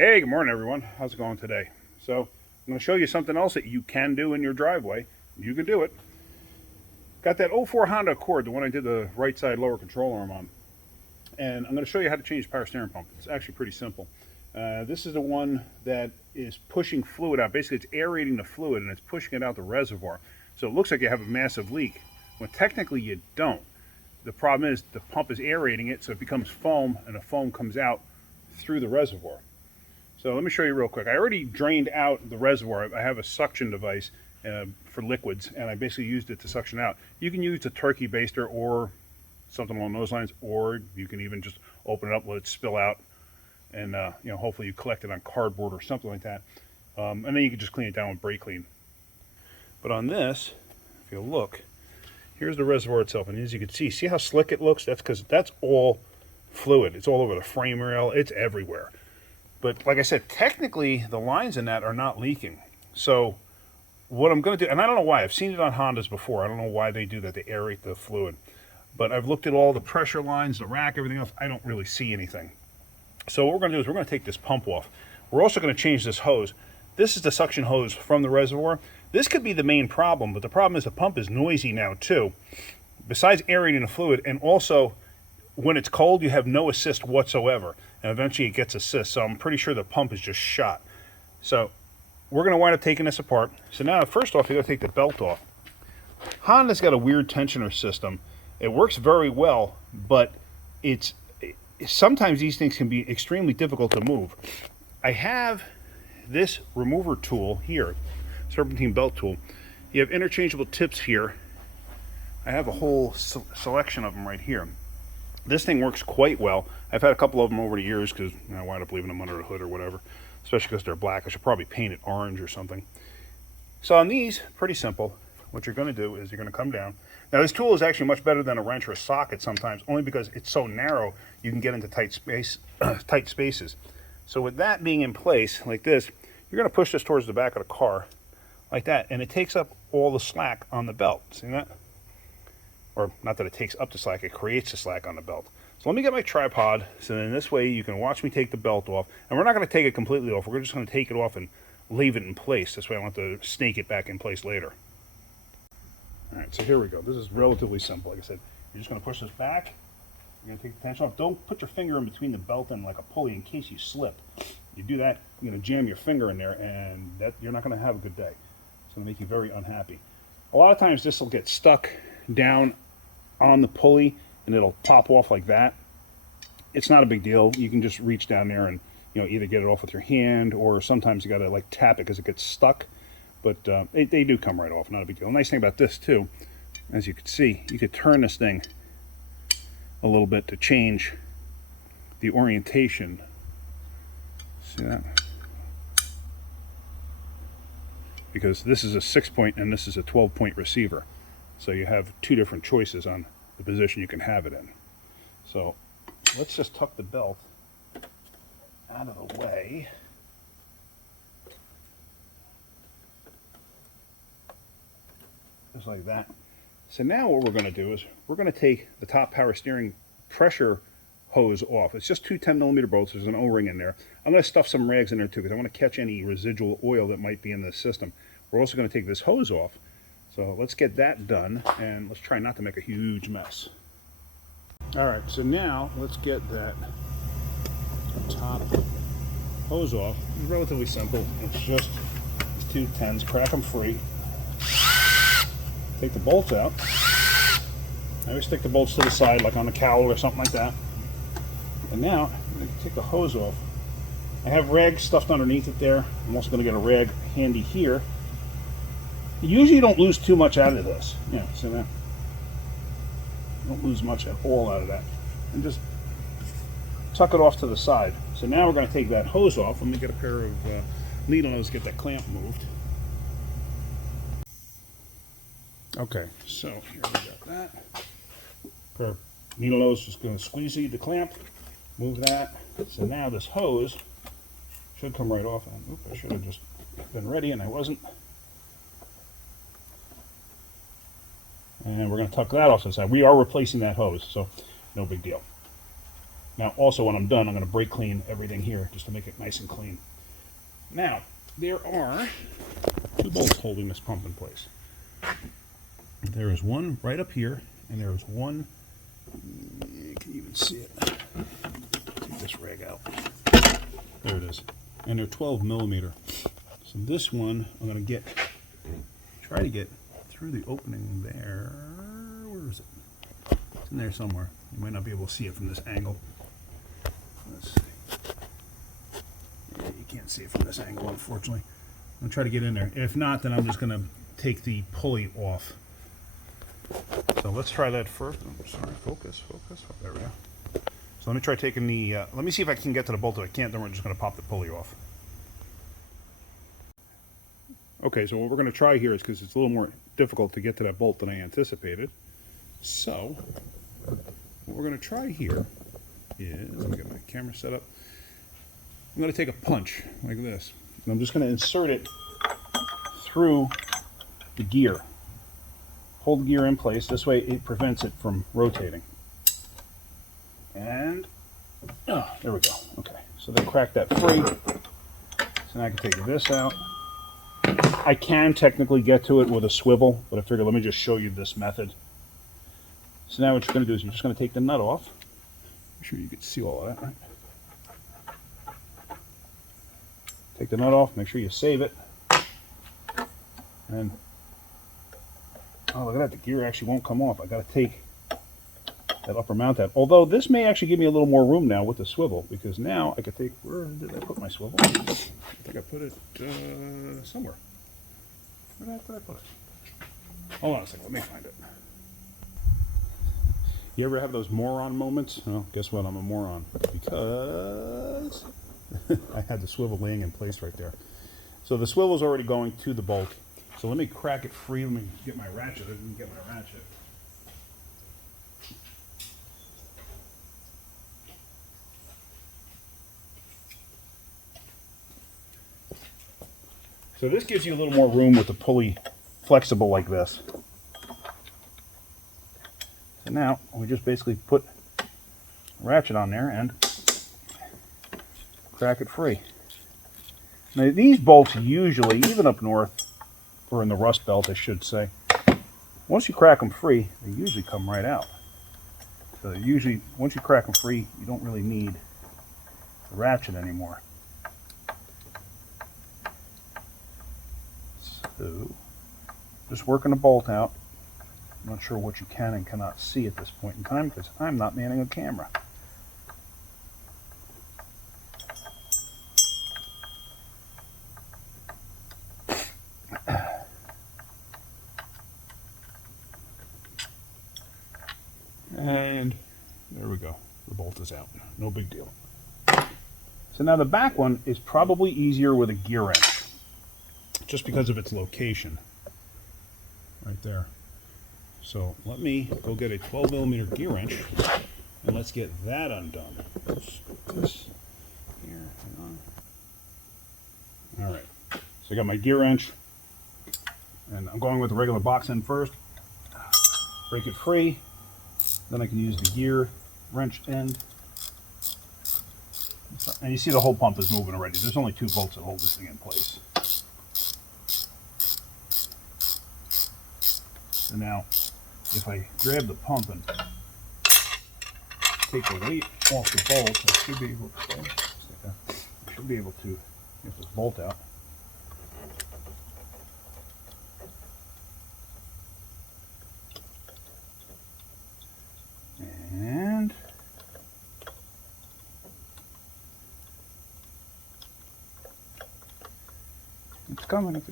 Hey, good morning, everyone. How's it going today? So, I'm going to show you something else that you can do in your driveway. You can do it. Got that '04 Honda Accord, the one I did the right side lower control arm on. And I'm going to show you how to change the power steering pump. It's actually pretty simple. This is the one that is pushing fluid out. Basically, it's aerating the fluid and it's pushing it out the reservoir. So it looks like you have a massive leak, when technically you don't. The problem is the pump is aerating it, so it becomes foam, and the foam comes out through the reservoir. So let me show you real quick. I already drained out the reservoir. I have a suction device for liquids, and I basically used it to suction out. You can use a turkey baster or something along those lines, or you can even just open it up, let it spill out, and hopefully you collect it on cardboard or something like that. And then you can just clean it down with brake clean. But on this, if you look, here's the reservoir itself, and as you can see how slick it looks? That's because that's all fluid. It's all over the frame rail. It's everywhere. But like I said, technically the lines in that are not leaking. So what I'm going to do, and I don't know why, I've seen it on Hondas before. I don't know why they do that. They aerate the fluid. But I've looked at all the pressure lines, the rack, everything else. I don't really see anything. So what we're going to do is we're going to take this pump off. We're also going to change this hose. This is the suction hose from the reservoir. This could be the main problem, but the problem is the pump is noisy now too. Besides aerating the fluid, and also when it's cold, you have no assist whatsoever. And eventually it gets assist. So I'm pretty sure the pump is just shot. So we're going to wind up taking this apart. So now, first off, you got to take the belt off. Honda's got a weird tensioner system. It works very well, but sometimes these things can be extremely difficult to move. I have this remover tool here, serpentine belt tool. You have interchangeable tips here. I have a whole selection of them right here. This thing works quite well. I've had a couple of them over the years because I wound up leaving them under the hood or whatever, especially because they're black. I should probably paint it orange or something. So on these, pretty simple. What you're going to do is you're going to come down. Now this tool is actually much better than a wrench or a socket sometimes, only because it's so narrow you can get into tight spaces. So with that being in place like this, you're going to push this towards the back of the car like that, and it takes up all the slack on the belt. See that? Or not that it takes up the slack, it creates the slack on the belt. So let me get my tripod, so then this way you can watch me take the belt off. And we're not going to take it completely off, we're just going to take it off and leave it in place. This way I don't have to snake it back in place later. Alright, so here we go. This is relatively simple. Like I said, you're just going to push this back. You're going to take the tension off. Don't put your finger in between the belt and like a pulley in case you slip. You do that, you're going to jam your finger in there, and you're not going to have a good day. It's going to make you very unhappy. A lot of times this will get stuck down on the pulley and it'll pop off like that. It's not a big deal. You can just reach down there and either get it off with your hand, or sometimes you got to like tap it because it gets stuck. But they do come right off, not a big deal. The nice thing about this too, as you can see, you could turn this thing a little bit to change the orientation. See that? Because this is a 6-point and this is a 12-point receiver. So you have two different choices on the position you can have it in. So let's just tuck the belt out of the way. Just like that. So now what we're going to do is we're going to take the top power steering pressure hose off. It's just two 10mm bolts. There's an O-ring in there. I'm going to stuff some rags in there too because I want to catch any residual oil that might be in the system. We're also going to take this hose off. So let's get that done, and let's try not to make a huge mess. Alright, so now let's get that top hose off. It's relatively simple. It's just these two 10s, crack them free. Take the bolts out. I always stick the bolts to the side, like on a cowl or something like that. And now, I'm going to take the hose off. I have rag stuffed underneath it there. I'm also going to get a rag handy here. Usually you don't lose too much out of this. Yeah, see that? You don't lose much at all out of that. And just tuck it off to the side. So now we're going to take that hose off. Let me get a pair of needle nose, get that clamp moved. Okay, so here we got that. Pair of needle nose, just going to squeeze the clamp, move that. So now this hose should come right off. And, oops, I should have just been ready and I wasn't. And we're going to tuck that off to the side. We are replacing that hose, so no big deal. Now, also when I'm done, I'm going to brake clean everything here just to make it nice and clean. Now, there are 2 bolts holding this pump in place. There is one right up here, and there is one, you can even see it. Take this rag out. There it is. And they're 12 millimeter. So this one, I'm going to try to get through the opening there. Where is it? It's in there somewhere. You might not be able to see it from this angle. Let's see. Yeah, you can't see it from this angle, unfortunately. I'm going to try to get in there. If not, then I'm just going to take the pulley off. So let's try that first. I'm sorry, focus. Oh, there we go. So let me try taking the, let me see if I can get to the bolt. If I can't, then we're just going to pop the pulley off. Okay, so what we're going to try here is, because it's a little more difficult to get to that bolt than I anticipated. So, what we're going to try here is, let me get my camera set up. I'm going to take a punch like this. And I'm just going to insert it through the gear. Hold the gear in place. This way it prevents it from rotating. And, oh, there we go. Okay, so then crack that free. So now I can take this out. I can technically get to it with a swivel, but I figured let me just show you this method. So now what you're going to do is you're just going to take the nut off. Make sure you can see all of that, right? Take the nut off, make sure you save it. And, oh, look at that, the gear actually won't come off. I got to take that upper mount out. Although this may actually give me a little more room now with the swivel, because now I could take, where did I put my swivel? I think I put it somewhere. Where did I put it? Hold on a second, let me find it. You ever have those moron moments? Well, guess what? I'm a moron. Because I had the swivel laying in place right there. So the swivel's already going to the bolt. So let me crack it free. Let me get my ratchet. I didn't get my ratchet. So this gives you a little more room with the pulley flexible like this. So now we just basically put a ratchet on there and crack it free. Now these bolts usually, even up north, or in the Rust Belt I should say, once you crack them free, they usually come right out. So usually, once you crack them free, you don't really need the ratchet anymore. So, just working the bolt out. I'm not sure what you can and cannot see at this point in time because I'm not manning a camera. And there we go. The bolt is out. No big deal. So now the back one is probably easier with a gear wrench, just because of its location. Right there. So let me go get a 12 millimeter gear wrench and let's get that undone. This here, hang on. All right. So I got my gear wrench and I'm going with the regular box end first. Break it free. Then I can use the gear wrench end. And you see the whole pump is moving already. There's only 2 bolts that hold this thing in place. So now, if I grab the pump and take the weight off the bolt, I should be able to get this bolt out. And it's coming.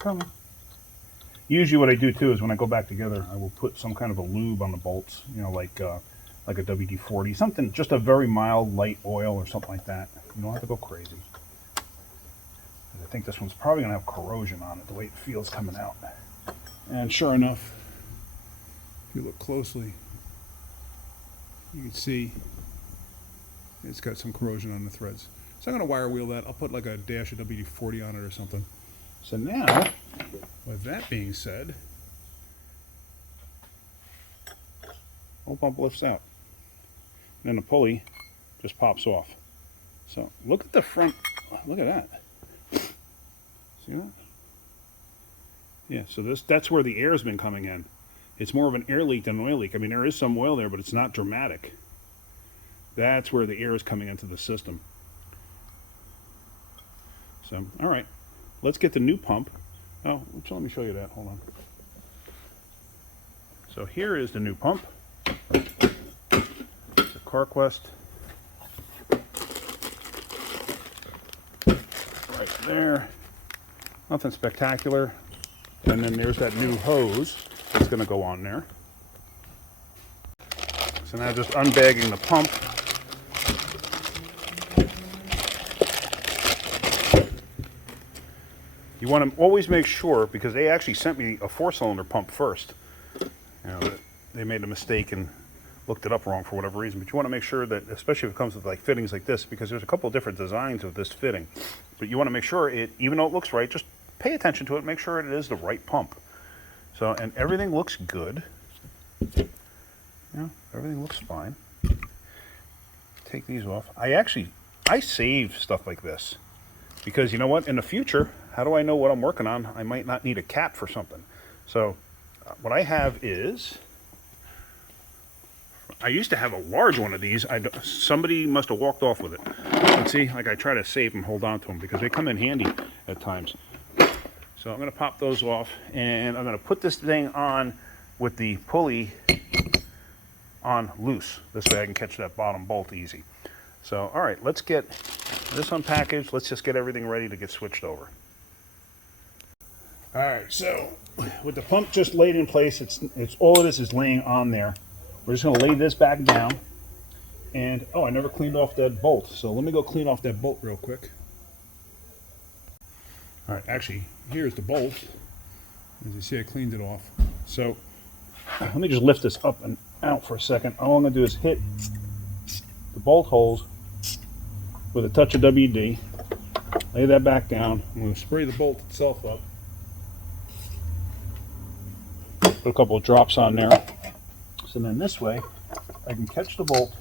Usually what I do too is when I go back together, I will put some kind of a lube on the bolts, you know, like a WD-40, something, just a very mild, light oil or something like that. You don't have to go crazy. I think this one's probably going to have corrosion on it, the way it feels coming out. And sure enough, if you look closely, you can see it's got some corrosion on the threads. So I'm going to wire wheel that. I'll put like a dash of WD-40 on it or something. So now, with that being said, whole pump lifts out. And then the pulley just pops off. So look at the front. Look at that. See that? Yeah, so that's where the air's been coming in. It's more of an air leak than an oil leak. I mean, there is some oil there, but it's not dramatic. That's where the air is coming into the system. So, all right, let's get the new pump. Oh, let me show you that. Hold on. So here is the new pump. The CarQuest. Right there. Nothing spectacular. And then there's that new hose that's going to go on there. So now just unbagging the pump. You want to always make sure, because they actually sent me a 4-cylinder pump first. You know, they made a mistake and looked it up wrong for whatever reason. But you want to make sure that, especially if it comes with like fittings like this, because there's a couple of different designs of this fitting. But you want to make sure it, even though it looks right, just pay attention to it, make sure it is the right pump. So, and everything looks good. Yeah, everything looks fine. Take these off. I save stuff like this because you know what? In the future, how do I know what I'm working on? I might not need a cap for something. So, what I have is, I used to have a large one of these. Somebody must have walked off with it. And see, like I try to save them, hold on to them because they come in handy at times. So I'm going to pop those off, and I'm going to put this thing on with the pulley on loose. This way I can catch that bottom bolt easy. So, all right, let's get this unpackaged. Let's just get everything ready to get switched over. All right, so with the pump just laid in place, it's all it is laying on there. We're just going to lay this back down. And, oh, I never cleaned off that bolt. So let me go clean off that bolt real quick. All right, actually, here's the bolt. As you see, I cleaned it off. So let me just lift this up and out for a second. All I'm going to do is hit the bolt holes with a touch of WD. Lay that back down. I'm going to spray the bolt itself up. Put a couple of drops on there. So then this way, I can catch the bolt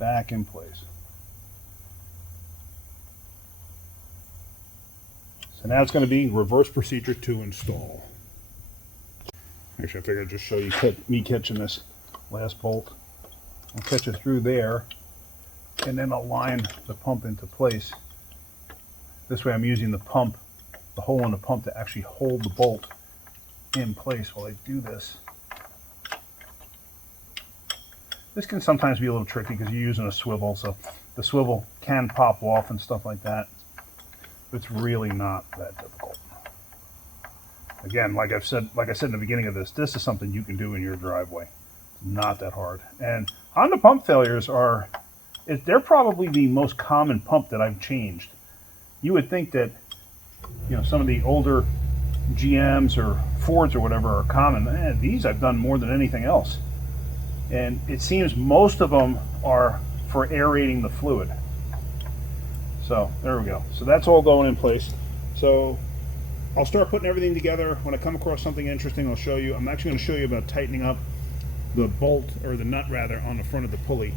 back in place. So now it's going to be reverse procedure to install. Actually, I figured I'd just show you me catching this last bolt. I'll catch it through there, and then I'll line the pump into place. This way I'm using the pump, the hole in the pump, to actually hold the bolt in place while I do this. This can sometimes be a little tricky because you're using a swivel, so the swivel can pop off and stuff like that. It's really not that difficult. Again, like I said in the beginning of this is something you can do in your driveway. It's not that hard. And Honda pump failures they're probably the most common pump that I've changed. You would think that, you know, some of the older GMs or Fords or whatever are common. These I've done more than anything else. And it seems most of them are for aerating the fluid. So there we go. So that's all going in place. So I'll start putting everything together. When I come across something interesting, I'll show you. I'm actually going to show you about tightening up the bolt, or the nut rather, on the front of the pulley.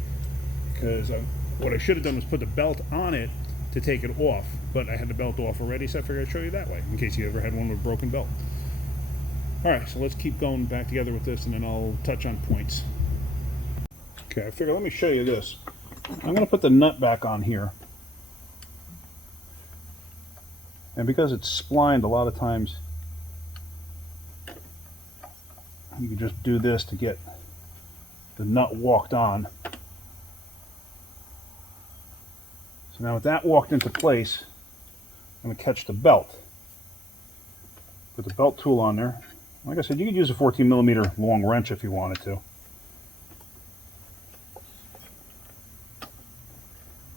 Because what I should have done was put the belt on it to take it off. But I had the belt off already, so I figured I'd show you that way, in case you ever had one with a broken belt. Alright, so let's keep going back together with this, and then I'll touch on points. Okay, I figure let me show you this. I'm going to put the nut back on here. And because it's splined, a lot of times you can just do this to get the nut walked on. So now with that walked into place, I'm going to catch the belt. Put the belt tool on there. Like I said, you could use a 14 millimeter long wrench if you wanted to.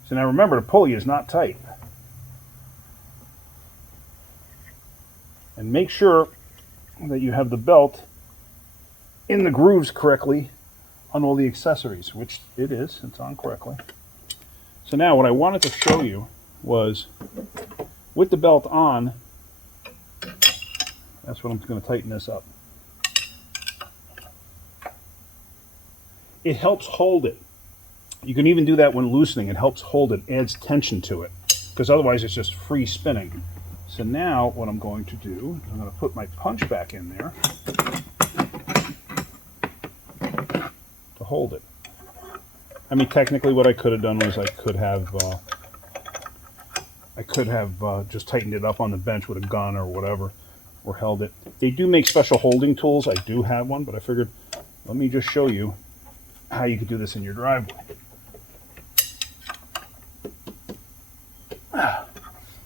So now remember, the pulley is not tight. And make sure that you have the belt in the grooves correctly on all the accessories, which it is. It's on correctly. So now what I wanted to show you was, with the belt on, that's what I'm going to tighten this up. It helps hold it. You can even do that when loosening. It helps hold it, adds tension to it, because otherwise it's just free spinning. So now what I'm going to do, I'm going to put my punch back in there to hold it. I mean, technically what I could have done was I could have just tightened it up on the bench with a gun or whatever, or held it. They do make special holding tools. I do have one, but I figured let me just show you how you could do this in your driveway.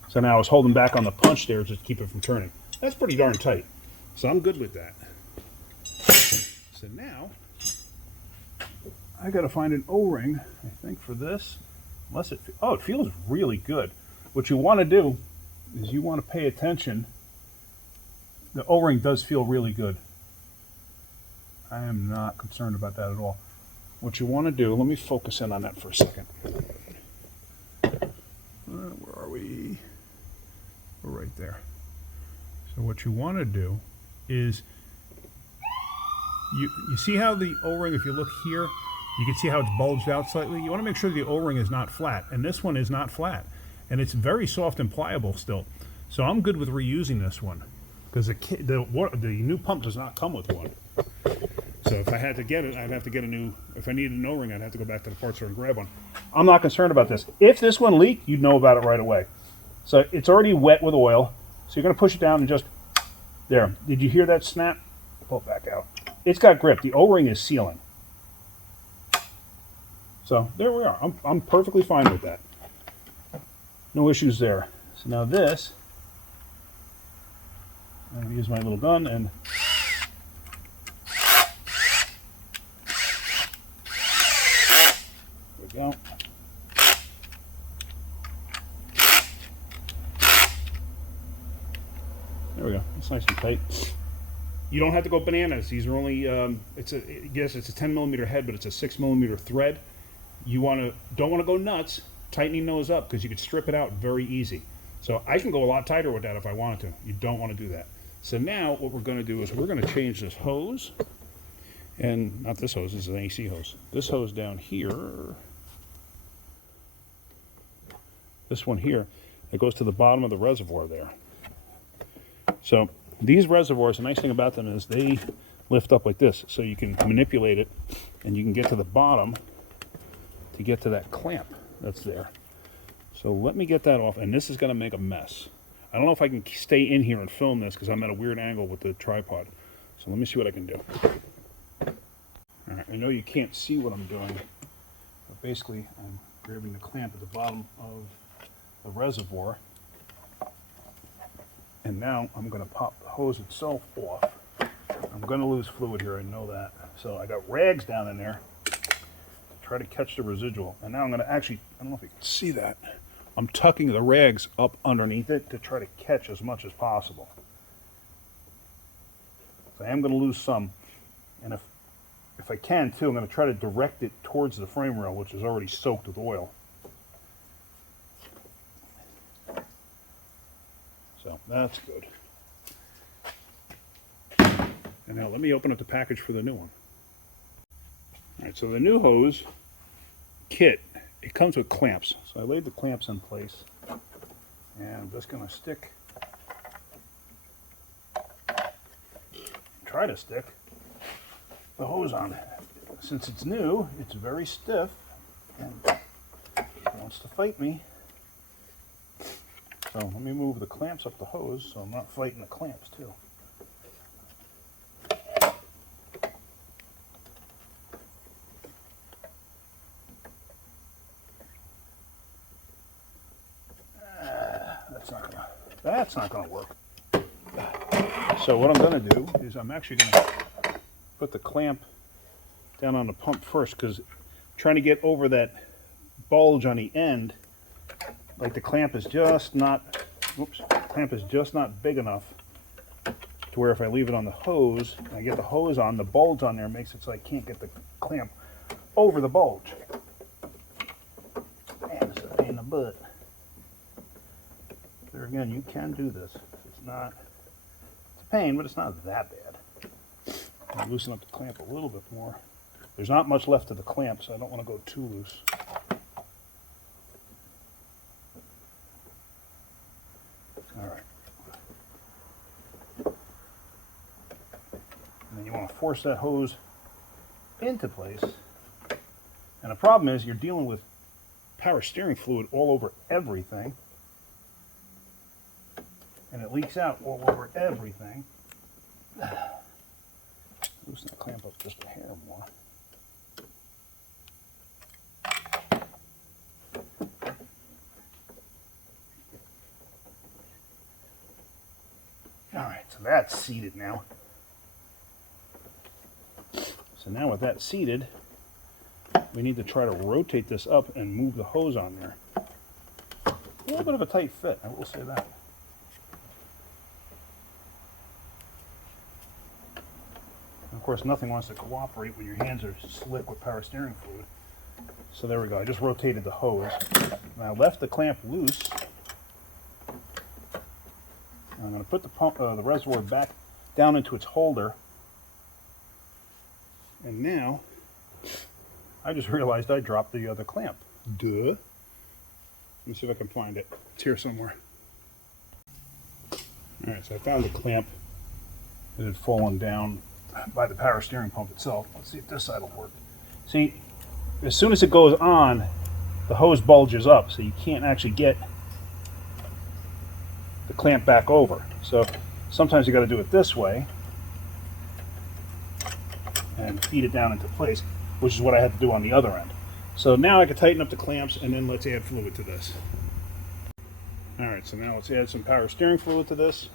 So now I was holding back on the punch there just to keep it from turning. That's pretty darn tight. So I'm good with that. So now I got to find an O-ring, I think, for this. Unless it feels really good. What you want to do is you want to pay attention. The O-ring does feel really good. I am not concerned about that at all. What you want to do, let me focus in on that for a second. Where are we? We're right there. So what you want to do is, you see how the O-ring, if you look here, you can see how it's bulged out slightly. You want to make sure the O-ring is not flat, and this one is not flat. And it's very soft and pliable still. So I'm good with reusing this one, because the new pump does not come with one. So if I had to get it, I'd have to get a new, if I needed an O-ring, I'd have to go back to the parts store and grab one. I'm not concerned about this. If this one leaked, you'd know about it right away. So it's already wet with oil, so you're going to push it down and just, there. Did you hear that snap? Pull it back out. It's got grip. The O-ring is sealing. So there we are. I'm perfectly fine with that. No issues there. So now this, I'm going to use my little gun and there we go. There we go. It's nice and tight. You don't have to go bananas. These are only, it's a 10 millimeter head, but it's a 6 millimeter thread. You don't want to go nuts tightening those up, because you could strip it out very easy. So I can go a lot tighter with that if I wanted to. You don't want to do that. So now what we're going to do is we're going to change this hose, and not this hose, this is an AC hose. This hose down here, this one here, it goes to the bottom of the reservoir there. So these reservoirs, the nice thing about them is they lift up like this, so you can manipulate it and you can get to the bottom to get to that clamp that's there. So let me get that off, and this is going to make a mess. I don't know if I can stay in here and film this because I'm at a weird angle with the tripod. So let me see what I can do. All right, I know you can't see what I'm doing, but basically I'm grabbing the clamp at the bottom of the reservoir, and now I'm going to pop the hose itself off. I'm going to lose fluid here, I know that. So I got rags down in there to try to catch the residual. And now I'm going to actually, I don't know if you can see that, I'm tucking the rags up underneath it to try to catch as much as possible. So I am going to lose some, and if I can too, I'm going to try to direct it towards the frame rail, which is already soaked with oil. So that's good. And now let me open up the package for the new one. All right, so the new hose kit, it comes with clamps. So I laid the clamps in place, and I'm just going to try to stick the hose on. Since it's new, it's very stiff and it wants to fight me. So let me move the clamps up the hose so I'm not fighting the clamps too. That's not going to work. So what I'm going to do is I'm actually going to put the clamp down on the pump first, because trying to get over that bulge on the end, like the clamp is just not, big enough to where if I leave it on the hose, and I get the hose on, the bulge on there makes it so I can't get the clamp over the bulge. Man, it's a pain in the butt. There again, you can do this. It's a pain, but it's not that bad. I'll loosen up the clamp a little bit more. There's not much left of the clamp, so I don't want to go too loose. All right. And then you want to force that hose into place. And the problem is you're dealing with power steering fluid all over everything. And it leaks out all over everything. Loosen that clamp up just a hair more. Alright, so that's seated now. So now with that seated, we need to try to rotate this up and move the hose on there. A little bit of a tight fit, I will say that. Of course, nothing wants to cooperate when your hands are slick with power steering fluid. So there we go. I just rotated the hose. And I left the clamp loose. And I'm going to put the reservoir back down into its holder. And now, I just realized I dropped the other clamp. Duh. Let me see if I can find it. It's here somewhere. Alright, so I found the clamp that had fallen down by the power steering pump itself. Let's see if this side will work. See, as soon as it goes on, the hose bulges up, so you can't actually get the clamp back over. So sometimes you got to do it this way and feed it down into place, which is what I had to do on the other end. So now I can tighten up the clamps, and then let's add fluid to this. Alright, so now let's add some power steering fluid to this.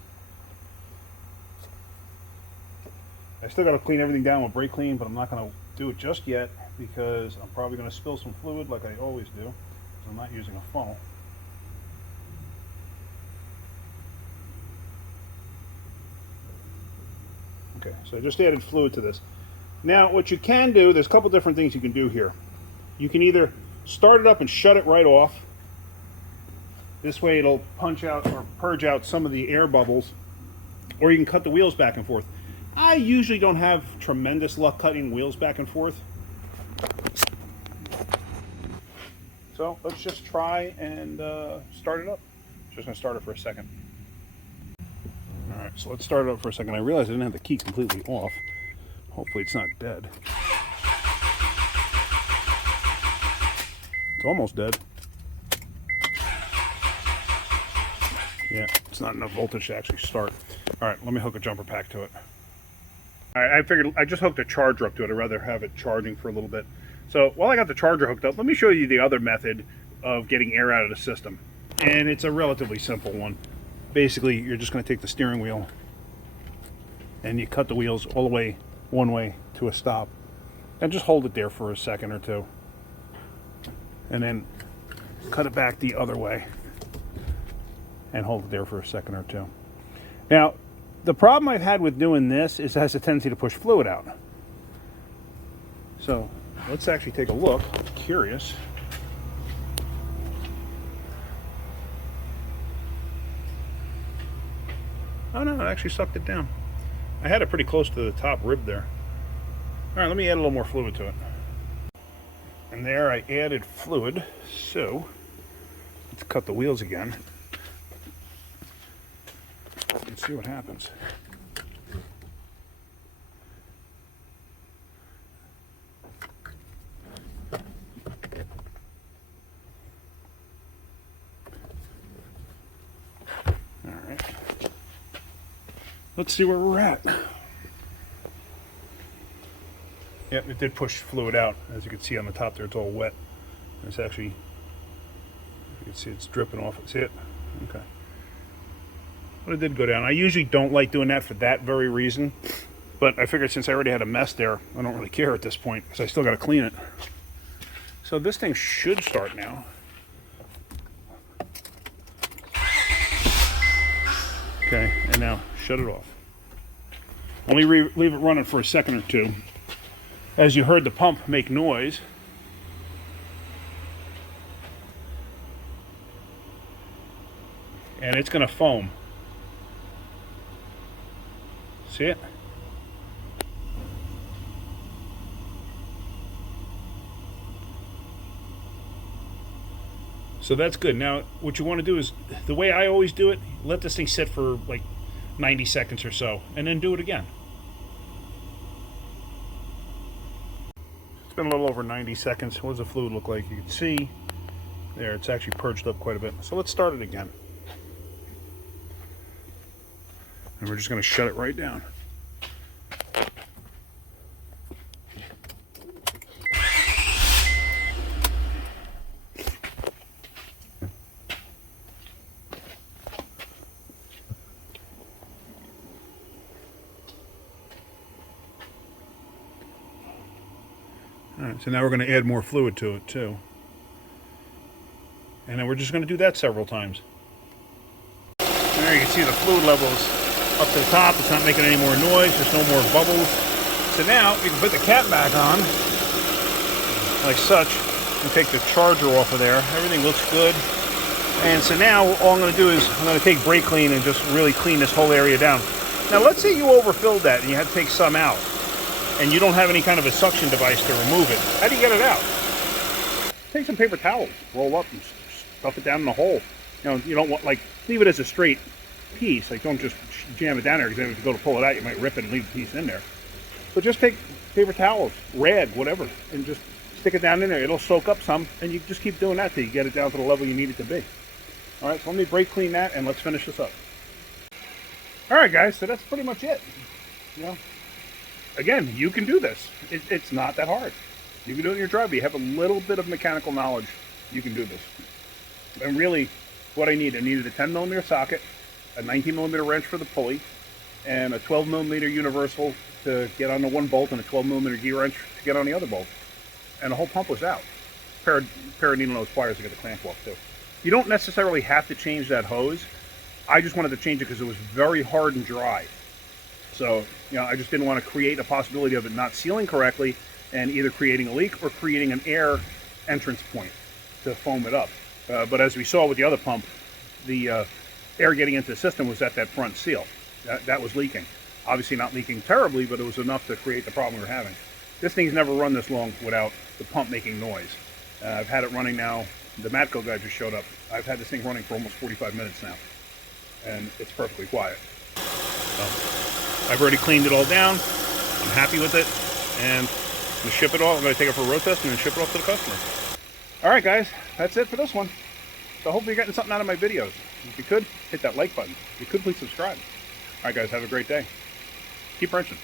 I still got to clean everything down with brake clean, but I'm not going to do it just yet because I'm probably going to spill some fluid like I always do, because I'm not using a funnel. Okay, so I just added fluid to this. Now, what you can do, there's a couple different things you can do here. You can either start it up and shut it right off. This way it'll punch out or purge out some of the air bubbles, or you can cut the wheels back and forth. I usually don't have tremendous luck cutting wheels back and forth. So let's just try and start it up. Just going to start it for a second. Alright, so let's start it up for a second. I realized I didn't have the key completely off. Hopefully it's not dead. It's almost dead. Yeah, it's not enough voltage to actually start. Alright, let me hook a jumper pack to it. I figured I just hooked a charger up to it. I'd rather have it charging for a little bit. So while I got the charger hooked up, let me show you the other method of getting air out of the system. And it's a relatively simple one. Basically, you're just going to take the steering wheel and you cut the wheels all the way one way to a stop. And just hold it there for a second or two. And then cut it back the other way and hold it there for a second or two. Now, the problem I've had with doing this is it has a tendency to push fluid out. So let's actually take a look. I'm curious. Oh no, it actually sucked it down. I had it pretty close to the top rib there. All right, let me add a little more fluid to it. And there I added fluid. So let's cut the wheels again. Let's see what happens. All right. Let's see where we're at. Yep, it did push fluid out. As you can see on the top there, it's all wet. It's actually, you can see it's dripping off. See it? Okay. But it did go down. I usually don't like doing that for that very reason, but I figured since I already had a mess there, I don't really care at this point because I still got to clean it. So this thing should start now. Okay, and now shut it off. Only leave it running for a second or two. As you heard the pump make noise, and it's going to foam. See it? So that's good. Now, what you want to do is, the way I always do it, let this thing sit for like 90 seconds or so, and then do it again. It's been a little over 90 seconds. What does the fluid look like? You can see there, it's actually purged up quite a bit. So let's start it again. And we're just going to shut it right down. Alright, so now we're going to add more fluid to it too. And then we're just going to do that several times. And there you can see the fluid levels up to the top. It's not making any more noise. There's no more bubbles. So now you can put the cap back on, like such, and take the charger off of there. Everything looks good. And so now all I'm going to do is I'm going to take brake clean and just really clean this whole area down. Now let's say you overfilled that and you had to take some out, and you don't have any kind of a suction device to remove it. How do you get it out? Take some paper towels, roll up and stuff it down in the hole. You don't want, like, leave it as a straight piece. Like, don't just jam it down there, because then if you go to pull it out, you might rip it and leave the piece in there. So just take paper towels, rag, whatever, and just stick it down in there. It'll soak up some, and you just keep doing that till you get it down to the level you need it to be. All right, so let me brake clean that, and let's finish this up. All right, guys, so that's pretty much it. Again, you can do this. It's not that hard. You can do it in your driveway. You have a little bit of mechanical knowledge, you can do this. And really, what I needed a 10 millimeter socket, a 19 millimeter wrench for the pulley, and a 12 millimeter universal to get on the one bolt, and a 12 millimeter gear wrench to get on the other bolt. And the whole pump was out. Pair of needle nose pliers to get the clamp off too. You don't necessarily have to change that hose. I just wanted to change it because it was very hard and dry. So, I just didn't want to create a possibility of it not sealing correctly and either creating a leak or creating an air entrance point to foam it up. But as we saw with the other pump, the air getting into the system was at that front seal. That was leaking. Obviously not leaking terribly, but it was enough to create the problem we're having. This thing's never run this long without the pump making noise. I've had it running now. The Matco guy just showed up. I've had this thing running for almost 45 minutes now, and it's perfectly quiet. So, I've already cleaned it all down. I'm happy with it, and I'm going to ship it off. I'm going to take it for a road test and then ship it off to the customer. All right, guys, that's it for this one. So hopefully you're getting something out of my videos. If you could, hit that like button. If you could, please subscribe. All right, guys, have a great day. Keep wrenching.